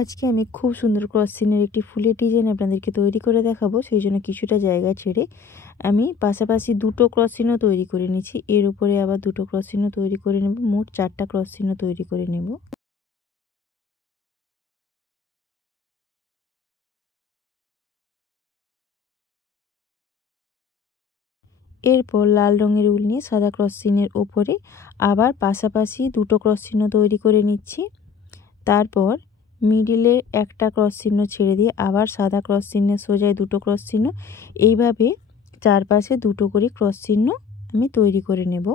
আজকে আমি খুব সুন্দর ক্রস সিনের একটি ফুলের ডিজাইন আপনাদেরকে তৈরি করে দেখাবো। সেই জন্য কিছুটা জায়গা ছেড়ে আমি পাশাপাশি দুটো ক্রস চিহ্ন তৈরি করে নিচ্ছি। এর উপরে আবার দুটো ক্রস চিহ্ন তৈরি করে নেব। মোট 4টা ক্রস চিহ্ন তৈরি করে নেব। এরপর লাল রঙের উল নিয়ে সাদা ক্রস চিহ্নের ওপরে আবার পাশাপাশি দুটো ক্রস চিহ্ন তৈরি করে নিচ্ছি। তারপর মিডিলে একটা ক্রস চিহ্ন ছেড়ে দিয়ে আবার সাদা ক্রস চিহ্নের সোজায় দুটো ক্রস চিহ্ন, এইভাবে চারপাশে দুটো করে ক্রস চিহ্ন আমি তৈরি করে নেব।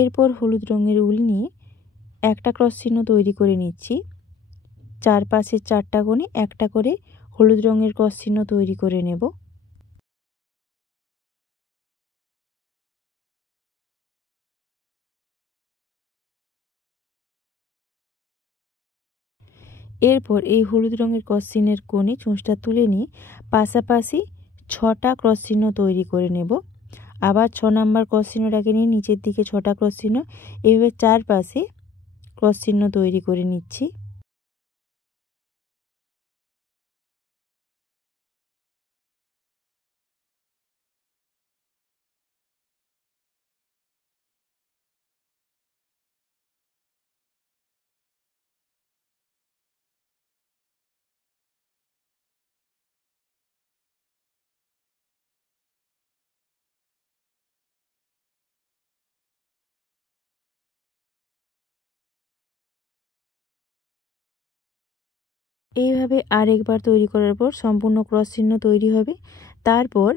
এরপর হলুদ রঙের উল নিয়ে একটা ক্রস চিহ্ন তৈরি করে নিচ্ছি। চারপাশে 4টা কোণে একটা করে হলুদ রঙের ক্রস চিহ্ন তৈরি করে নেব। এরপর এই হলুদ রঙের ক্রস চিহ্নের কোণে চোঁচটা তুলে নিয়ে পাশাপাশি 6টা ক্রস চিহ্ন তৈরি করে নেব। আবার 6 নাম্বার ক্রস চিহ্নটাকে নিয়ে নিচের দিকে 6টা ক্রস চিহ্ন, এইভাবে চারপাশে ক্রস চিহ্ন তৈরি করে নিচ্ছি। এইভাবে আরেকবার তৈরি করার পর সম্পূর্ণ ক্রস চিহ্ন তৈরি হবে। তারপর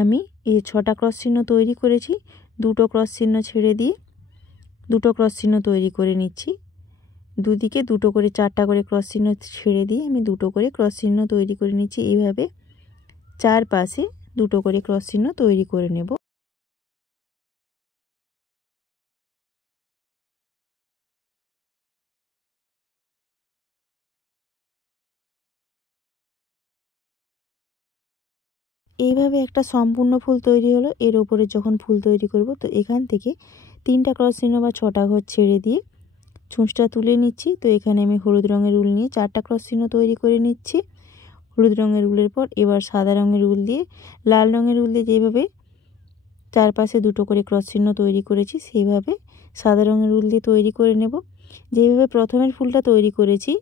আমি এই 6টা ক্রস চিহ্ন তৈরি করেছি, দুটো ক্রস চিহ্ন ছেড়ে দিয়ে দুটো ক্রস চিহ্ন তৈরি করে নিচ্ছি। দুদিকে দুটো করে 4টা করে ক্রস চিহ্ন ছেড়ে দিয়ে আমি দুটো করে ক্রস চিহ্ন তৈরি করে নিচ্ছি। এইভাবে চারপাশে দুটো করে ক্রস চিহ্ন তৈরি করে নেব। এইভাবে একটা সম্পূর্ণ ফুল তৈরি হলো। এর ওপরে যখন ফুল তৈরি করব, তো এখান থেকে 3টা ক্রস চিহ্ন বা 6টা ঘর ছেড়ে দিয়ে ছুঁচটা তুলে নিচ্ছি। তো এখানে আমি হলুদ রঙের উল নিয়ে 4টা ক্রস চিহ্ন তৈরি করে নিচ্ছি। হলুদ রঙের উলের পর এবার সাদা রঙের উল দিয়ে, লাল রঙের উল দিয়ে যেভাবে চারপাশে দুটো করে ক্রস চিহ্ন তৈরি করেছি, সেইভাবে সাদা রঙের উল দিয়ে তৈরি করে নেব। যেভাবে প্রথমের ফুলটা তৈরি করেছি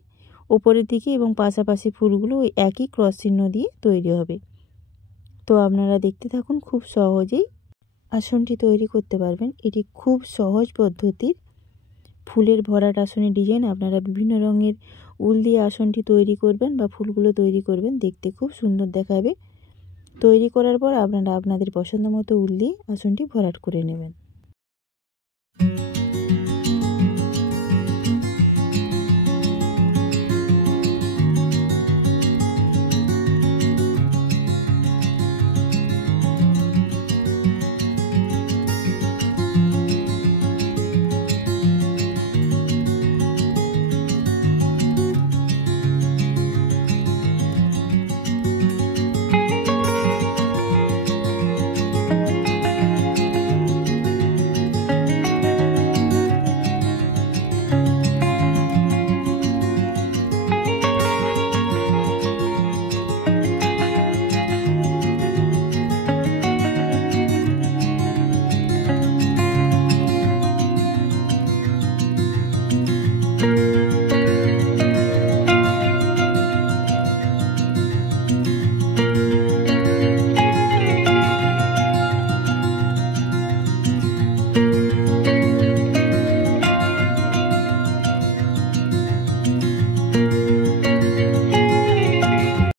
ওপরের দিকে এবং পাশাপাশি ফুলগুলো ওই একই ক্রস চিহ্ন দিয়ে তৈরি হবে। তো আপনারা দেখতে থাকুন, খুব সহজেই আসনটি তৈরি করতে পারবেন। এটি খুব সহজ পদ্ধতির ফুলের ভরাট আসনের ডিজাইন। আপনারা বিভিন্ন রঙের উল দিয়ে আসনটি তৈরি করবেন বা ফুলগুলো তৈরি করবেন, দেখতে খুব সুন্দর দেখাবে। তৈরি করার পর আপনারা আপনাদের পছন্দ মতো উল দিয়ে আসনটি ভরাট করে নেবেন।